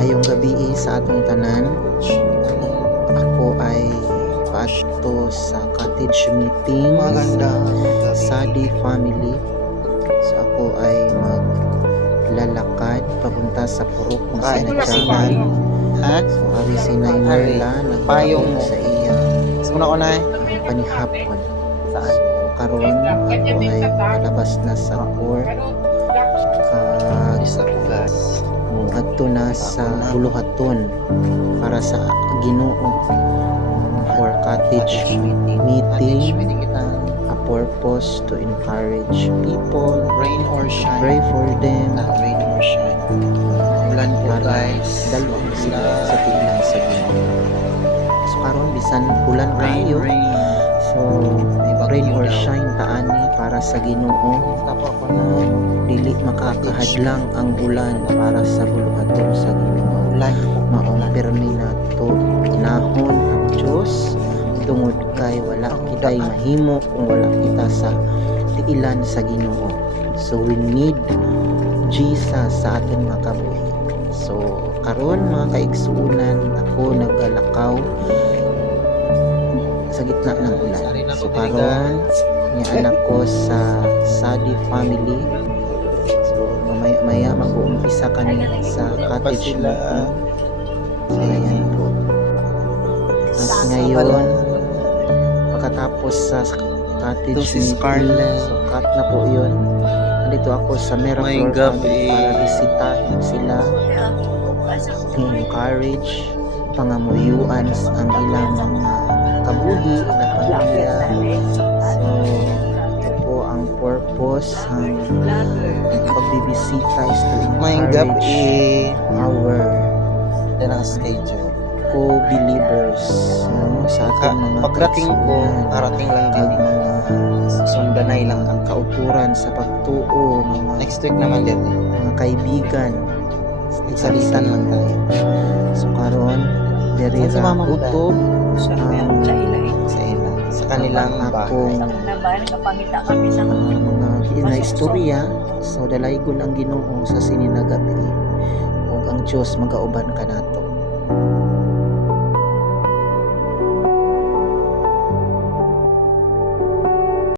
Maayong gabi sa atong tanan. Ako ay paadto sa cottage meeting sa Sadi family. So ako ay maglalakad papunta sa Purok ng Sinatyagan. So ari sinay Merla nagpayong sa iya panihapon. Saan? Karon ako ay palabas na sa Port adto na sa Buluhaton para sa Ginoo for cottage meeting, a purpose to encourage people, Rain or shine. pray for them, Rain or shine. Ulan po guys. dalawang sila sa tiilan sa Ginoo. So karon bisan ulan kayo, so rain or shine taani para sa Ginoo. Dili makakahadlang ang ulan para sa buluhaton sa Ginoo. Maong permi nato inahon ang Dios tungod kay wala kitay mahimo kung wala kita sa tiilan sa Ginoo. So we need Jesus sa aton mga kabuhi. So karon mga kaigsuunan, ako nagalakaw sa gitna ng ulan. So karon ni anak ko sa Sadi family. So maya mag-uumpisa kami sa cottage meeting. So ayan po. At ngayon pagkatapos sa cottage meeting, so cut na po yun. Nandito ako sa Miraflor family para bisitahin sila, encourage, pangamuyuan ang ilang mga kabuhi na pamilya. So ito po ang purpose ng pagbibisita is to encourage our schedule. co-believers, no, sa ating mga Pagdating ko, kaigsuunan, karating lang ang din. mga Sundanay lang. ang kauturan sa pagtuo, mga Next week naman din. mga kaibigan, Salitan lang tayo. So karon diri Saan si ra Mama mo utob Sa Sa sa kanilang bahay. akong Kapangita kami sa mga na istorya. So dalaygon ang Ginoo sa sininagabi ug ang Dios magauban kanato.